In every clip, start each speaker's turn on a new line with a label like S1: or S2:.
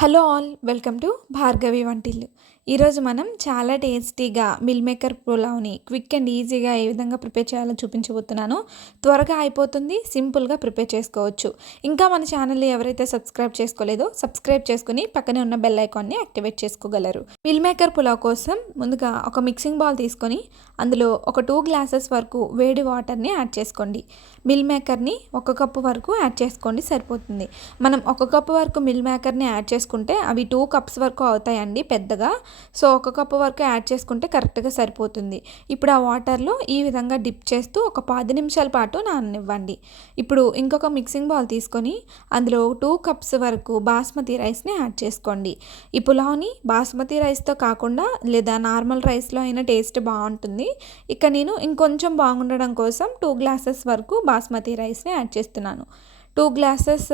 S1: Hello all welcome to Bhargavi Vantillu. ఈరోజు మనం చాలా టేస్టీగా మిల్ మేకర్ పులావ్ని క్విక్ అండ్ ఈజీగా ఏ విధంగా ప్రిపేర్ చేయాలో చూపించబోతున్నాను. త్వరగా అయిపోతుంది సింపుల్గా ప్రిపేర్ చేసుకోవచ్చు. ఇంకా మన ఛానల్ని ఎవరైతే సబ్స్క్రైబ్ చేసుకోలేదో సబ్స్క్రైబ్ చేసుకుని పక్కనే ఉన్న బెల్ ఐకాన్ని యాక్టివేట్ చేసుకోగలరు. మిల్ మేకర్ పులావ్ కోసం ముందుగా ఒక మిక్సింగ్ బౌల్ తీసుకొని అందులో ఒక టూ గ్లాసెస్ వరకు వేడి వాటర్ని యాడ్ చేసుకోండి. మిల్ మేకర్ని ఒక కప్పు వరకు యాడ్ చేసుకోండి సరిపోతుంది. మనం ఒక కప్పు వరకు మిల్ మేకర్ని యాడ్ చేసుకుంటే అవి టూ కప్స్ వరకు అవుతాయండి పెద్దగా. సో ఒక కప్పు వరకు యాడ్ చేసుకుంటే కరెక్ట్గా సరిపోతుంది. ఇప్పుడు ఆ వాటర్లో ఈ విధంగా డిప్ చేస్తూ ఒక పది నిమిషాల పాటు నాననివ్వండి. ఇప్పుడు ఇంకొక మిక్సింగ్ బౌల్ తీసుకొని అందులో టూ కప్స్ వరకు బాస్మతి రైస్ని యాడ్ చేసుకోండి. ఈ పులావ్ని బాస్మతి రైస్తో కాకుండా లేదా నార్మల్ రైస్లో అయినా టేస్ట్ బాగుంటుంది. ఇక నేను ఇంకొంచెం బాగుండడం కోసం టూ గ్లాసెస్ వరకు బాస్మతి రైస్ని యాడ్ చేస్తున్నాను. టూ గ్లాసెస్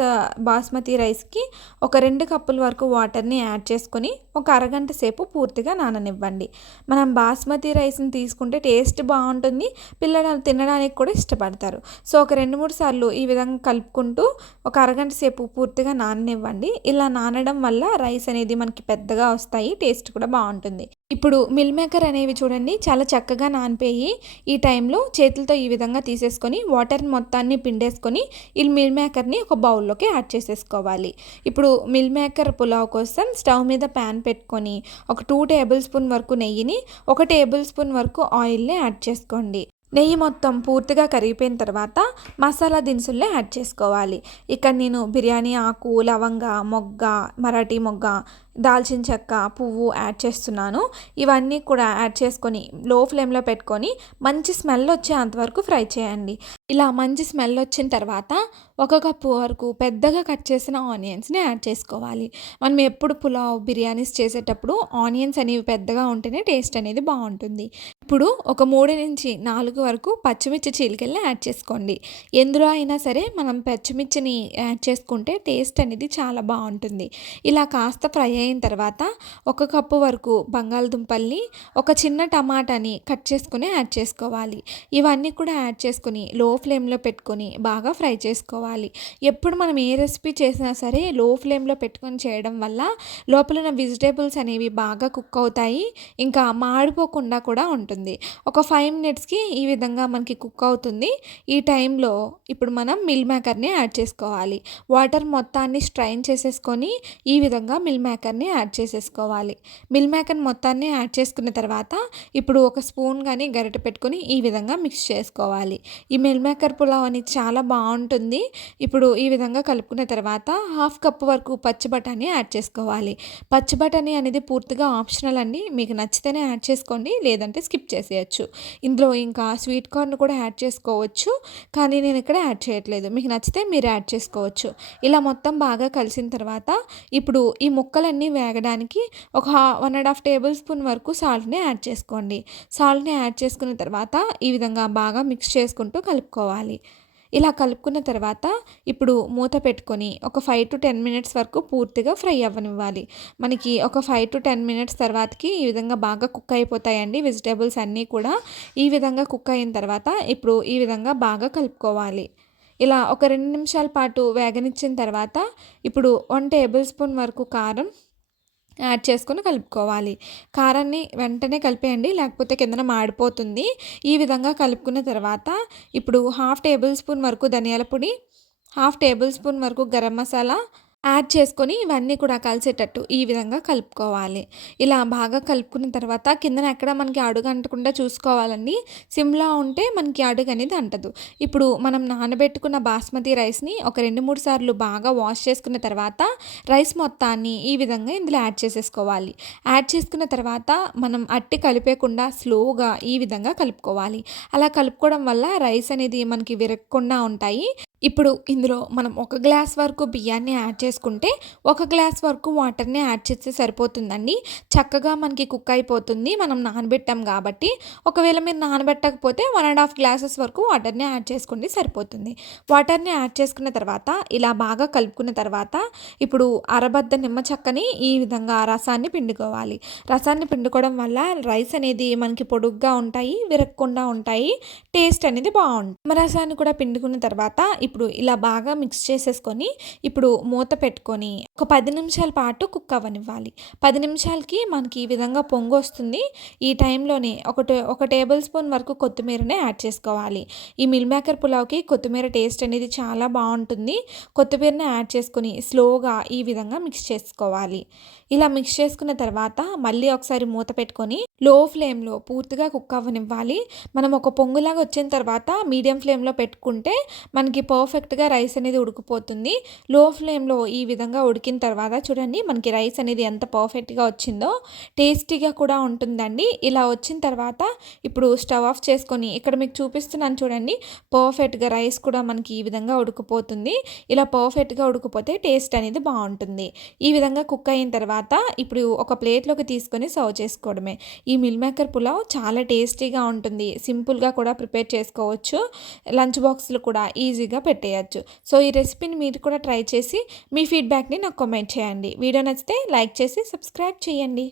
S1: బాస్మతి రైస్కి ఒక రెండు కప్పుల వరకు వాటర్ని యాడ్ చేసుకొని ఒక అరగంట సేపు పూర్తిగా నాననివ్వండి. మనం బాస్మతి రైస్ని తీసుకుంటే టేస్ట్ బాగుంటుంది పిల్లలు తినడానికి కూడా ఇష్టపడతారు. సో ఒక రెండు మూడు సార్లు ఈ విధంగా కలుపుకుంటూ ఒక అరగంట సేపు పూర్తిగా నాననివ్వండి. ఇలా నానడం వల్ల రైస్ అనేది మనకి పెద్దగా వస్తాయి టేస్ట్ కూడా బాగుంటుంది. ఇప్పుడు మిల్ మేకర్ అనేవి చూడండి చాలా చక్కగా నానిపోయి ఈ టైంలో చేతులతో ఈ విధంగా తీసేసుకొని వాటర్ మొత్తాన్ని పిండేసుకొని ఈ మిల్ మేకర్ని ఒక బౌల్లోకి యాడ్ చేసేసుకోవాలి. ఇప్పుడు మిల్ మేకర్ పులావ్ కోసం స్టవ్ మీద ప్యాన్ పెట్టుకొని ఒక టూ టేబుల్ స్పూన్ వరకు నెయ్యిని ఒక టేబుల్ స్పూన్ వరకు ఆయిల్ని యాడ్ చేసుకోండి. నెయ్యి మొత్తం పూర్తిగా కరిగిపోయిన తర్వాత మసాలా దినుసుల్ని యాడ్ చేసుకోవాలి. ఇక్కడ నేను బిర్యానీ ఆకు లవంగ మొగ్గ మరాఠీ మొగ్గ దాల్చిన చెక్క పువ్వు యాడ్ చేస్తున్నాను. ఇవన్నీ కూడా యాడ్ చేసుకొని లో ఫ్లేమ్లో పెట్టుకొని మంచి స్మెల్ వచ్చేంతవరకు ఫ్రై చేయండి. ఇలా మంచి స్మెల్ వచ్చిన తర్వాత ఒక కప్పు వరకు పెద్దగా కట్ చేసిన ఆనియన్స్ని యాడ్ చేసుకోవాలి. మనం ఎప్పుడు పులావ్ బిర్యానీస్ చేసేటప్పుడు ఆనియన్స్ అనేవి పెద్దగా ఉంటేనే టేస్ట్ అనేది బాగుంటుంది. ఇప్పుడు ఒక మూడు నుంచి నాలుగు వరకు పచ్చిమిర్చి చీలికల్ని యాడ్ చేసుకోండి. ఎందులో అయినా సరే మనం పచ్చిమిర్చిని యాడ్ చేసుకుంటే టేస్ట్ అనేది చాలా బాగుంటుంది. ఇలా కాస్త ఫ్రై అయిన తర్వాత ఒక కప్పు వరకు బంగాళదుంపల్ని ఒక చిన్న టమాటాని కట్ చేసుకుని యాడ్ చేసుకోవాలి. ఇవన్నీ కూడా యాడ్ చేసుకుని లో ఫ్లేమ్లో పెట్టుకొని బాగా ఫ్రై చేసుకోవాలి. ఎప్పుడు మనం ఏ రెసిపీ చేసినా సరే లో ఫ్లేమ్లో పెట్టుకొని చేయడం వల్ల లోపల ఉన్న వెజిటేబుల్స్ అనేవి బాగా కుక్ అవుతాయి. ఇంకా మాడిపోకుండా కూడా ఉంటుంది. ఒక ఫైవ్ మినిట్స్కి ఈ విధంగా మనకి కుక్ అవుతుంది. ఈ టైంలో ఇప్పుడు మనం మిల్ మేకర్ని యాడ్ చేసుకోవాలి. వాటర్ మొత్తాన్ని స్ట్రైన్ చేసేసుకొని ఈ విధంగా మిల్ మేకర్ని యాడ్ చేసేసుకోవాలి. మిల్ మేకర్ మొత్తాన్ని యాడ్ చేసుకున్న తర్వాత ఇప్పుడు ఒక స్పూన్ కానీ గరిటె పెట్టుకొని ఈ విధంగా మిక్స్ చేసుకోవాలి. ఈ మిల్ మేకర్ పులావ్ అనేది చాలా బాగుంటుంది. ఇప్పుడు ఈ విధంగా కలుపుకున్న తర్వాత హాఫ్ కప్ వరకు పచ్చి బఠానీ యాడ్ చేసుకోవాలి. పచ్చి బఠానీ అనేది పూర్తిగా ఆప్షనల్ అండి. మీకు నచ్చితేనే యాడ్ చేసుకోండి లేదంటే స్కిప్ చేసేయచ్చు. ఇందులో ఇంకా స్వీట్ కార్న్ కూడా యాడ్ చేసుకోవచ్చు కానీ నేను ఇక్కడ యాడ్ చేయట్లేదు. మీకు నచ్చితే మీరు యాడ్ చేసుకోవచ్చు. ఇలా మొత్తం బాగా కలిసిన తర్వాత ఇప్పుడు ఈ ముక్కలన్నీ వేగడానికి ఒక one and half tablespoon వరకు సాల్ట్ని యాడ్ చేసుకోండి. సాల్ట్ని యాడ్ చేసుకున్న తర్వాత ఈ విధంగా బాగా మిక్స్ చేసుకుంటూ కలుపుకోవాలి. ఇలా కలుపుకున్న తర్వాత ఇప్పుడు మూత పెట్టుకొని ఒక ఫైవ్ టు టెన్ మినిట్స్ వరకు పూర్తిగా ఫ్రై అవ్వనివ్వాలి. మనకి ఒక ఫైవ్ టు టెన్ మినిట్స్ తర్వాతకి ఈ విధంగా బాగా కుక్ అయిపోతాయండి వెజిటేబుల్స్ అన్నీ కూడా. ఈ విధంగా కుక్ అయిన తర్వాత ఇప్పుడు ఈ విధంగా బాగా కలుపుకోవాలి. ఇలా ఒక రెండు నిమిషాల పాటు వేగనిచ్చిన తర్వాత ఇప్పుడు వన్ టేబుల్ స్పూన్ వరకు కారం యాడ్ చేసుకొని కలుపుకోవాలి. కారాన్ని వెంటనే కలిపేయండి లేకపోతే కిందన మాడిపోతుంది. ఈ విధంగా కలుపుకున్న తర్వాత ఇప్పుడు హాఫ్ టేబుల్ స్పూన్ వరకు ధనియాల పొడి హాఫ్ టేబుల్ స్పూన్ వరకు గరం మసాలా యాడ్ చేసుకొని ఇవన్నీ కూడా కలిసేటట్టు ఈ విధంగా కలుపుకోవాలి. ఇలా బాగా కలుపుకున్న తర్వాత కిందన ఎక్కడ మనకి అడుగు అంటకుండా చూసుకోవాలండి. సిమ్లా ఉంటే మనకి అడుగు అనేది అంటదు. ఇప్పుడు మనం నానబెట్టుకున్న బాస్మతి రైస్ని ఒక రెండు మూడు సార్లు బాగా వాష్ చేసుకున్న తర్వాత రైస్ మొత్తాన్ని ఈ విధంగా ఇందులో యాడ్ చేసేసుకోవాలి. యాడ్ చేసుకున్న తర్వాత మనం అట్టి కలిపేకుండా స్లోగా ఈ విధంగా కలుపుకోవాలి. అలా కలుపుకోవడం వల్ల రైస్ అనేది మనకి విరగకుండా ఉంటాయి. ఇప్పుడు ఇందులో మనం ఒక గ్లాస్ వరకు బియ్యాన్ని యాడ్ చేసుకుంటే ఒక గ్లాస్ వరకు వాటర్ని యాడ్ చేస్తే సరిపోతుందండి. చక్కగా మనకి కుక్ అయిపోతుంది. మనం నానబెట్టాం కాబట్టి ఒకవేళ మీరు నానబెట్టకపోతే వన్ అండ్ హాఫ్ గ్లాసెస్ వరకు వాటర్ని యాడ్ చేసుకోండి సరిపోతుంది. వాటర్ని యాడ్ చేసుకున్న తర్వాత ఇలా బాగా కలుపుకున్న తర్వాత ఇప్పుడు అరబద్ద నిమ్మ చక్కని ఈ విధంగా రసాన్ని పిండుకోవాలి. రసాన్ని పిండుకోవడం వల్ల రైస్ అనేది మనకి పొడుగ్గా ఉంటాయి విరగకుండా ఉంటాయి టేస్ట్ అనేది బాగుంటుంది. రసాన్ని కూడా పిండుకున్న తర్వాత ఇప్పుడు ఇలా బాగా మిక్స్ చేసేసుకొని ఇప్పుడు మూత పెట్టుకొని ఒక పది నిమిషాల పాటు కుక్ అవ్వనివ్వాలి. పది నిమిషాలకి మనకి ఈ విధంగా పొంగు వస్తుంది. ఈ టైంలోనే ఒక ఒక టేబుల్ స్పూన్ వరకు కొత్తిమీరనే యాడ్ చేసుకోవాలి. ఈ మిల్ మేకర్ పులావ్కి కొత్తిమీర టేస్ట్ అనేది చాలా బాగుంటుంది. కొత్తిమీరని యాడ్ చేసుకొని స్లోగా ఈ విధంగా మిక్స్ చేసుకోవాలి. ఇలా మిక్స్ చేసుకున్న తర్వాత మళ్ళీ ఒకసారి మూత పెట్టుకొని లో ఫ్లేమ్లో పూర్తిగా కుక్ అవ్వనివ్వాలి. మనం ఒక పొంగులాగా వచ్చిన తర్వాత మీడియం ఫ్లేమ్లో పెట్టుకుంటే మనకి పర్ఫెక్ట్గా రైస్ అనేది ఉడికిపోతుంది. లో ఫ్లేమ్లో ఈ విధంగా ఉడికిన తర్వాత చూడండి మనకి రైస్ అనేది ఎంత పర్ఫెక్ట్గా వచ్చిందో. టేస్టీగా కూడా ఉంటుందండి. ఇలా వచ్చిన తర్వాత ఇప్పుడు స్టవ్ ఆఫ్ చేసుకొని ఇక్కడ మీకు చూపిస్తున్నాను చూడండి పర్ఫెక్ట్గా రైస్ కూడా మనకి ఈ విధంగా ఉడికిపోతుంది. ఇలా పర్ఫెక్ట్గా ఉడికిపోతే టేస్ట్ అనేది బాగుంటుంది. ఈ విధంగా కుక్ అయిన తర్వాత ఇప్పుడు ఒక ప్లేట్లోకి తీసుకొని సర్వ్ చేసుకోవడమే. ఈ మిల్ మేకర్ పులావ్ చాలా టేస్టీగా ఉంటుంది. సింపుల్గా కూడా ప్రిపేర్ చేసుకోవచ్చు. లంచ్ బాక్స్లు కూడా ఈజీగా పెట్టేయచ్చు. సో ఈ రెసిపీని మీరు కూడా ట్రై చేసి మీ ఫీడ్బ్యాక్ని నాకు కామెంట్ చేయండి. వీడియో నచ్చితే లైక్ చేసి సబ్స్క్రైబ్ చేయండి.